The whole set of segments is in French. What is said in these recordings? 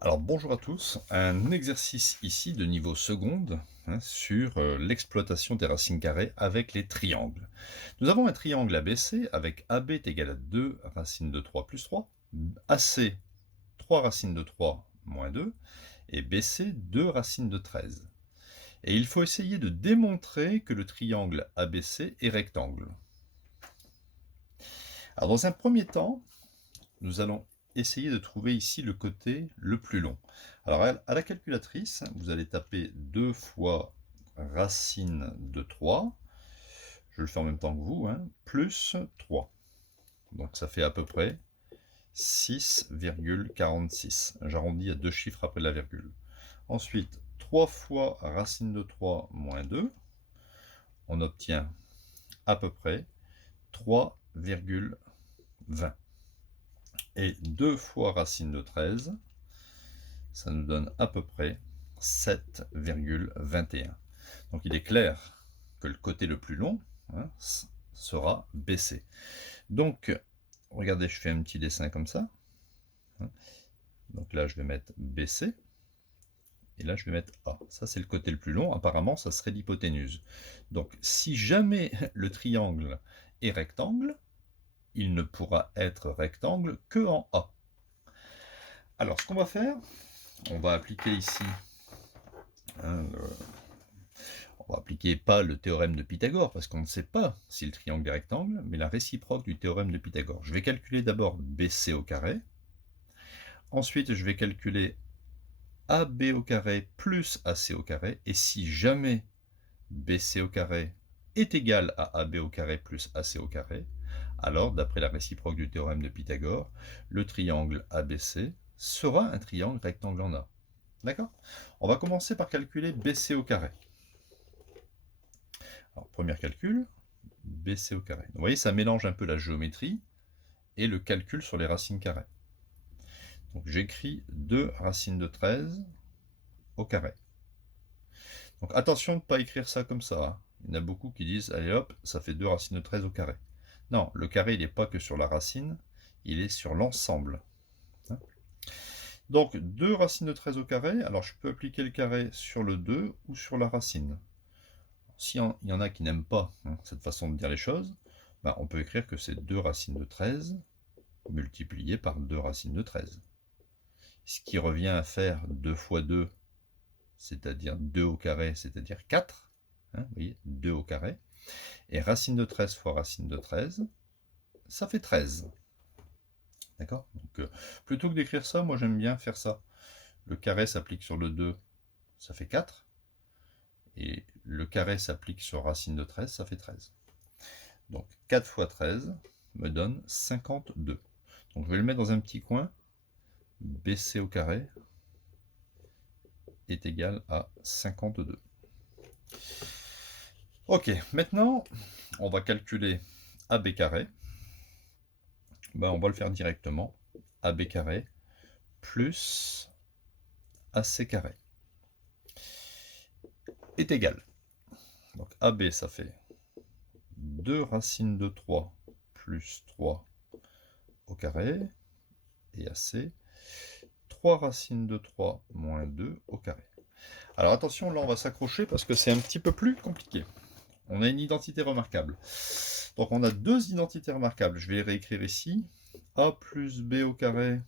Alors bonjour à tous, un exercice ici de niveau seconde sur l'exploitation des racines carrées avec les triangles. Nous avons un triangle ABC avec AB est égal à 2 racines de 3 plus 3, AC 3 racines de 3 moins 2 et BC 2 racines de 13. Et il faut essayer de démontrer que le triangle ABC est rectangle. Alors dans un premier temps, nous allons essayer de trouver ici le côté le plus long. Alors à la calculatrice, vous allez taper 2 fois racine de 3, je le fais en même temps que vous, plus 3. Donc ça fait à peu près 6,46. J'arrondis à deux chiffres après la virgule. Ensuite, 3 fois racine de 3 moins 2, on obtient à peu près 3,20. Et 2 fois racine de 13, ça nous donne à peu près 7,21. Donc il est clair que le côté le plus long sera BC. Donc, regardez, je fais un petit dessin comme ça. Donc là, je vais mettre BC. Et là, je vais mettre A. Ça, c'est le côté le plus long. Apparemment, ça serait l'hypoténuse. Donc, si jamais le triangle est rectangle, il ne pourra être rectangle que en A. Alors, ce qu'on va faire, on va appliquer ici, on va appliquer pas le théorème de Pythagore, parce qu'on ne sait pas si le triangle est rectangle, mais la réciproque du théorème de Pythagore. Je vais calculer d'abord BC au carré. Ensuite, je vais calculer AB au carré plus AC au carré. Et si jamais BC au carré est égal à AB au carré plus AC au carré, alors, d'après la réciproque du théorème de Pythagore, le triangle ABC sera un triangle rectangle en A. D'accord? On va commencer par calculer BC au carré. Alors, premier calcul, BC au carré. Vous voyez, ça mélange un peu la géométrie et le calcul sur les racines carrées. Donc j'écris 2 racines de 13 au carré. Donc attention de ne pas écrire ça comme ça. Il y en a beaucoup qui disent, allez hop, ça fait 2 racines de 13 au carré. Non, le carré, il n'est pas que sur la racine, il est sur l'ensemble. Donc 2 racines de 13 au carré, alors je peux appliquer le carré sur le 2 ou sur la racine. S'il y en a qui n'aiment pas cette façon de dire les choses, on peut écrire que c'est 2 racines de 13 multiplié par 2 racines de 13. Ce qui revient à faire 2 fois 2, c'est-à-dire 2 au carré, c'est-à-dire 4. Vous voyez, 2 au carré. Et racine de 13 fois racine de 13, ça fait 13. D'accord? Donc, plutôt que d'écrire ça, moi j'aime bien faire ça. Le carré s'applique sur le 2, ça fait 4. Et le carré s'applique sur racine de 13, ça fait 13. Donc 4 fois 13 me donne 52. Donc je vais le mettre dans un petit coin. BC au carré est égal à 52. Ok, maintenant on va calculer AB carré. On va le faire directement. AB carré plus AC carré est égal. Donc AB ça fait 2 racines de 3 plus 3 au carré. Et AC 3 racines de 3 moins 2 au carré. Alors attention, là on va s'accrocher parce que c'est un petit peu plus compliqué. On a une identité remarquable. Donc on a deux identités remarquables. Je vais les réécrire ici. A plus B au carré,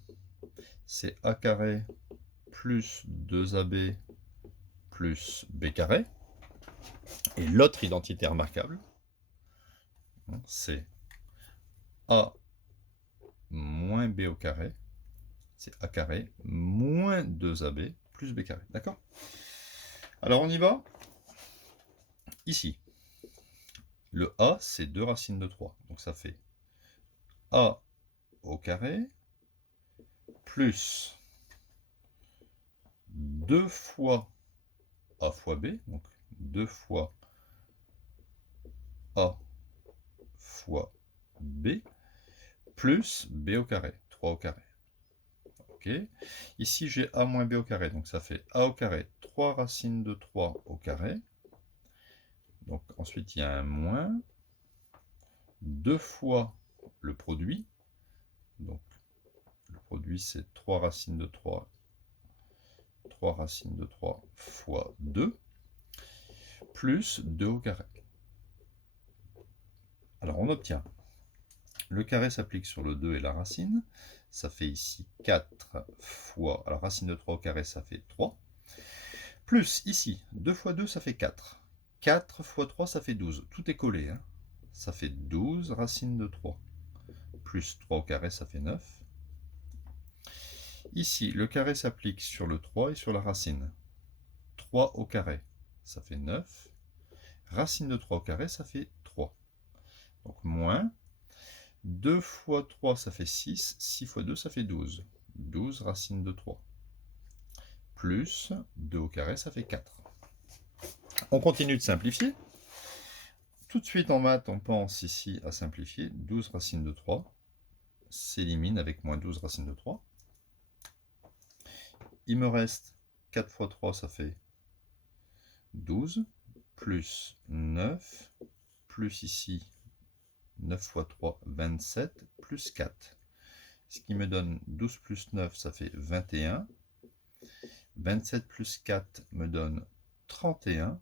c'est A carré plus 2AB plus B carré. Et l'autre identité remarquable, c'est A moins B au carré, c'est A carré moins 2AB plus B carré. D'accord? Alors on y va. Ici, le A, c'est 2 racines de 3. Donc ça fait A au carré plus 2 fois A fois B, donc 2 fois A fois B, plus B au carré, 3 au carré. Ok. Ici, j'ai A moins B au carré, donc ça fait A au carré, 3 racines de 3 au carré. Donc ensuite, il y a un moins, 2 fois le produit. Donc le produit, c'est 3 racines de 3 3 racine de 3 fois 2, plus 2 au carré. Alors on obtient, le carré s'applique sur le 2 et la racine, ça fait ici 4 fois, alors racine de 3 au carré ça fait 3, plus ici, 2 fois 2 ça fait 4, 4 fois 3 ça fait 12, tout est collé, hein. Ça fait 12 racine de 3, plus 3 au carré ça fait 9. Ici, le carré s'applique sur le 3 et sur la racine. 3 au carré, ça fait 9. Racine de 3 au carré, ça fait 3. Donc moins 2 fois 3, ça fait 6. 6 fois 2, ça fait 12. 12 racine de 3. Plus 2 au carré, ça fait 4. On continue de simplifier. Tout de suite en maths, on pense ici à simplifier. 12 racine de 3 s'élimine avec moins 12 racine de 3. Il me reste 4 fois 3, ça fait 12, plus 9, plus ici 9 fois 3, 27, plus 4. Ce qui me donne 12 plus 9, ça fait 21. 27 plus 4 me donne 31.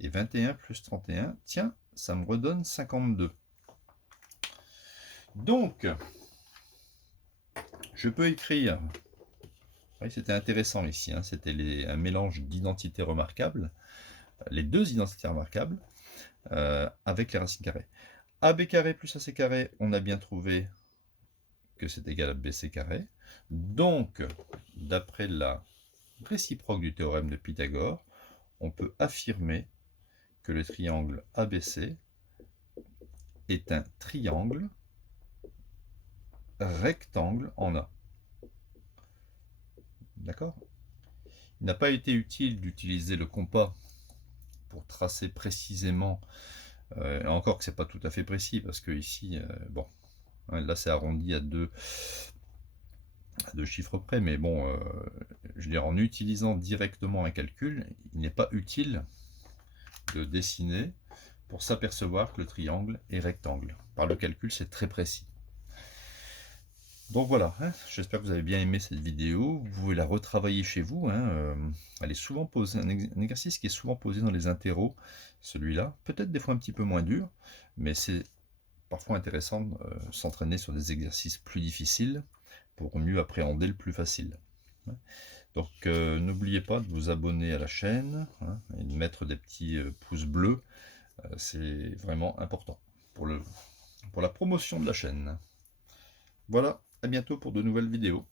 Et 21 plus 31, tiens, ça me redonne 52. Donc, je peux écrire... Oui, c'était intéressant ici, hein, c'était un mélange d'identités remarquables, les deux identités remarquables, avec les racines carrées. AB carré plus AC carré, on a bien trouvé que c'est égal à BC carré. Donc, d'après la réciproque du théorème de Pythagore, on peut affirmer que le triangle ABC est un triangle rectangle en A. D'accord? Il n'a pas été utile d'utiliser le compas pour tracer précisément, encore que c'est pas tout à fait précis, parce que ici, bon, là c'est arrondi à deux chiffres près, mais bon, je veux dire, en utilisant directement un calcul, il n'est pas utile de dessiner pour s'apercevoir que le triangle est rectangle. Par le calcul, c'est très précis. Donc voilà, hein, j'espère que vous avez bien aimé cette vidéo. Vous pouvez la retravailler chez vous. Hein, elle est souvent posée, un exercice qui est souvent posé dans les interros, celui-là. Peut-être des fois un petit peu moins dur, mais c'est parfois intéressant de s'entraîner sur des exercices plus difficiles pour mieux appréhender le plus facile. Donc n'oubliez pas de vous abonner à la chaîne, hein, et de mettre des petits pouces bleus. C'est vraiment important pour la promotion de la chaîne. Voilà, à bientôt pour de nouvelles vidéos.